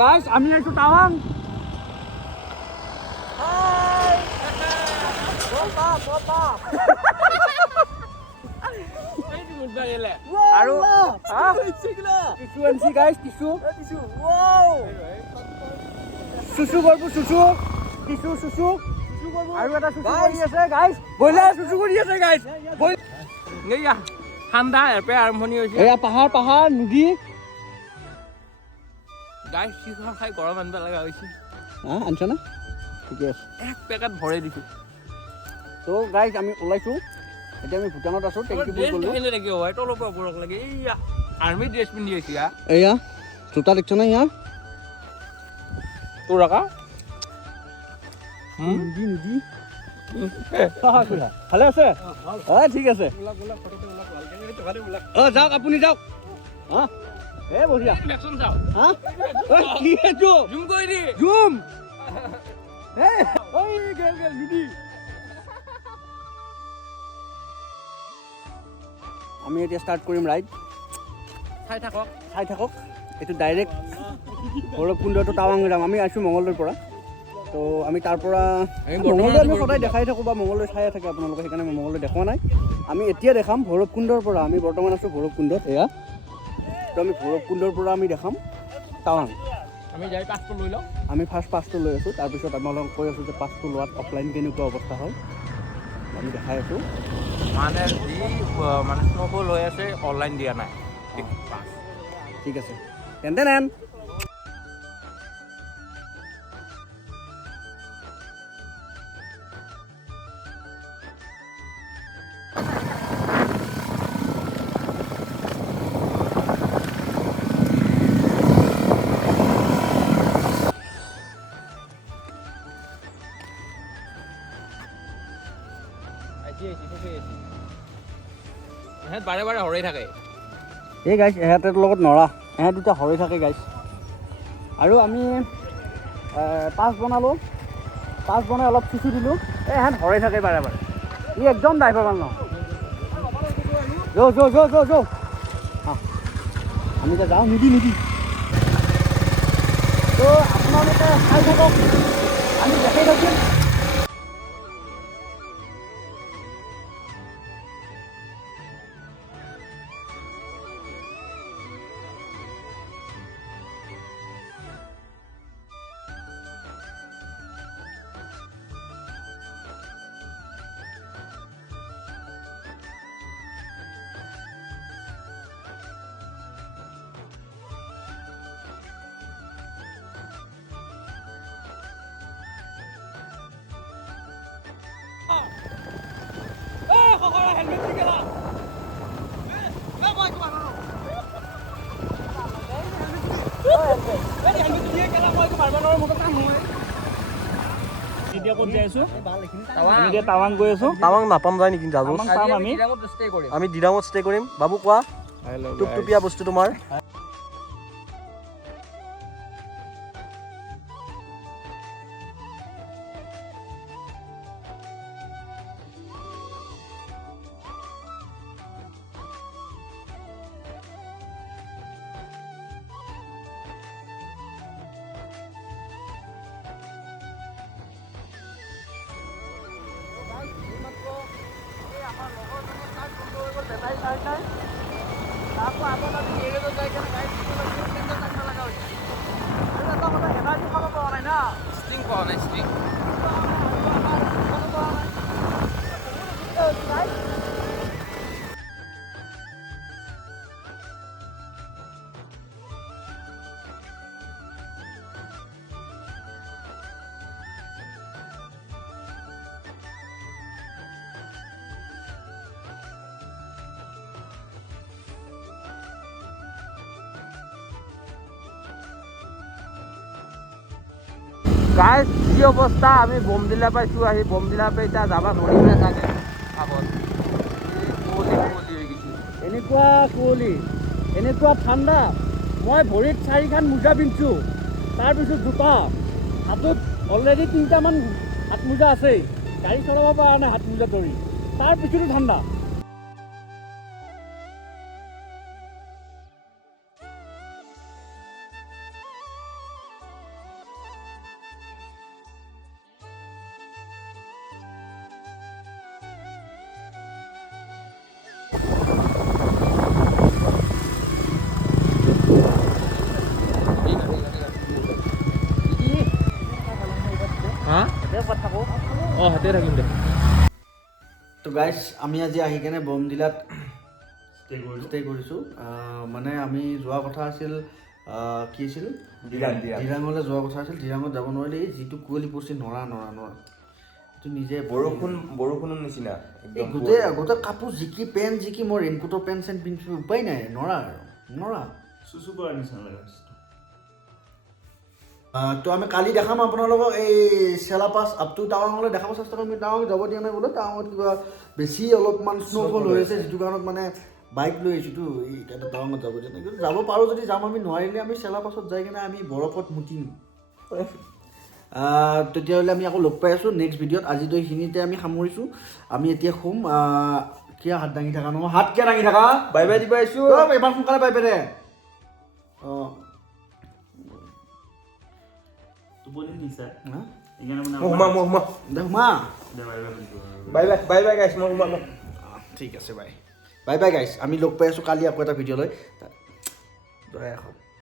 guys আমি আইছো টাৱাং আৰু টিচু আনছি গাইস টিচু ওয়াও সুসু কৰব সুসু টিচু সুসু আৰু এটা সুসু কৰি আছে গাইস বইলা সুসু কৰি আছে গাইস এইয়া ঠাণ্ডা এপে আৰম্ভণি হৈছে এয়া পাহাৰ পাহাৰ নদী গাইস চিখৰ খাই গৰম আনব লগা হৈছে আনছ না ঠিকে আছে এক পেকেট ভৰাই দিছো তো গাইস আমি ওলাইছো এতিয়া আমি ভুটানত আছো টেংকি বুক কৰিলো কেনে লাগি হয় তলৰ পৰা ওপৰক লাগে এইয়া আৰ্মি ড্ৰেছ পিন্ধি আছে এয়া জোতা দেখছ না ইয়া তোৰ আকা নদী নদী ভালে আছে ঠিক আছে যাওক আপুনি যাওক বঢ়িয়া কি এইটো জুম কৰি দি জুম আমি এতিয়া ষ্টাৰ্ট কৰিম ৰাইড চাই থাকক এইটো ডাইৰেক্ট ভৈৰৱকুণ্ডটো টাৱাং যাম আমি আছোঁ মঙলদৈৰ পৰা তো আমি তাৰ পৰা মঙলদৈ আমি সদায় দেখাই থাকোঁ বা মঙলদৈ চাই থাকে আপোনালোকে সেইকাৰণে আমি মঙলদৈ দেখুওৱা নাই আমি এতিয়া দেখাম ভৈৰৱকুণ্ডৰ পৰা আমি বৰ্তমান আছোঁ ভৈৰৱকুণ্ডত এয়া তো আমি ভৈৰৱকুণ্ডৰ পৰা আমি দেখাম টাৱাং আমি যাই পাছটো লৈ লওঁ আমি ফাৰ্ষ্ট পাছটো লৈ আছোঁ তাৰপিছত আপোনালোকক কৈ আছোঁ যে পাছটো লোৱাত অফলাইন কেনেকুৱা অৱস্থা হয় আমি দেখাই আছোঁ মানে যি মানে স্ন'ফল হৈ আছে অনলাইন দিয়া নাই ঠিক আছে তেন্তে নেন বাৰে বাৰে হৰাই থাকে এই গাইছ এহেঁতৰ লগত নৰা এহেঁত দুটা হৰাই থাকে গাইছ আৰু আমি পাছ বনালোঁ পাছ বনাই অলপ চিচু দিলোঁ এহেঁত হৰাই থাকে বাৰে বাৰে ই একদম ড্ৰাইভাৰ ভাল নহয় যৌ আমি এতিয়া যাওঁ নিদি তো আপোনালোকে চাই থাকক আমি দেখাই থাকিম টাৱাং গৈ আছো টাৱাং নাপাম যায় নেকি আমি দিৰাঙত ষ্টে কৰিম বাবু কোৱা টুপটুপীয়া বস্তু তোমাৰ গাইজ কি অৱস্থা আমি বমদিলা পাইছোঁ আহি বমদিলা পাই এতিয়া যাব নোৱাৰিমে চাগে আগত কুঁৱলী হৈ গৈছে এনেকুৱা কুঁৱলী এনেকুৱা ঠাণ্ডা মই ভৰিত 4খন মোজা পিন্ধিছোঁ তাৰপিছত জোতা হাতত অলৰেডি 3টামান হাত মোজা আছেই গাড়ী চলাব পৰা নাই হাত মোজা ধৰি তাৰপিছতো ঠাণ্ডা হা তাতে পাত থাকো অঁ হাতে থাকিম দে তো গাইছ আমি আজি আহি কেনে বমদিলাত ষ্টে কৰিছোঁ মানে আমি যোৱা কথা আছিল কি আছিল ডিৰাঙলৈ যোৱা কথা আছিল ডিৰাঙত যাব নোৱাৰিলে যিটো কুঁৱলী পৰিছে নৰা এইটো নিজে বৰষুণৰ নিচিনা গোটেই কাপোৰ জিকি পেণ্ট জিকি মই ৰেইনকোটৰ পেণ্ট চেণ্ট পিন্ধিছোঁ উপায় নাই নৰা চুচু কৰাৰ নিচিনা লাগে তো আমি কালি দেখাম আপোনালোকক এই চেলাপাছ আপ টু টাৱাঙলৈ দেখাব চেষ্টা কৰিম টাৱাং যাব দিয়া নাই বোলে টাৱাঙত কিবা বেছি অলপমান স্ন'ফল হৈ আছে যিটো কাৰণত মানে বাইক লৈ আহিছোঁতো এই টাৱাঙত যাব দিয়া নাই কিন্তু যাব পাৰোঁ যদি যাম আমি নোৱাৰিলে আমি চেলাপাছত যাই কিনে আমি বৰফত মুতিম তেতিয়াহ'লে আমি আকৌ লগ পাই আছোঁ নেক্সট ভিডিঅ'ত আজিতো এইখিনিতে আমি সামৰিছোঁ আমি এতিয়া শুম কিয় হাত দাঙি থাকা নহয় হাত কিয় দাঙি থাকা বাই বাই দিব আহিছোঁ ইমান সোনকালে বাই বাই দে অঁ টোপনি নিছা সোমা দে সোমা বাই বাই গাইছ মই সোমাম ঠিক আছে বাই বাই গাইছ আমি লগ পাই আছোঁ কালি আকৌ এটা ভিডিঅ' লৈ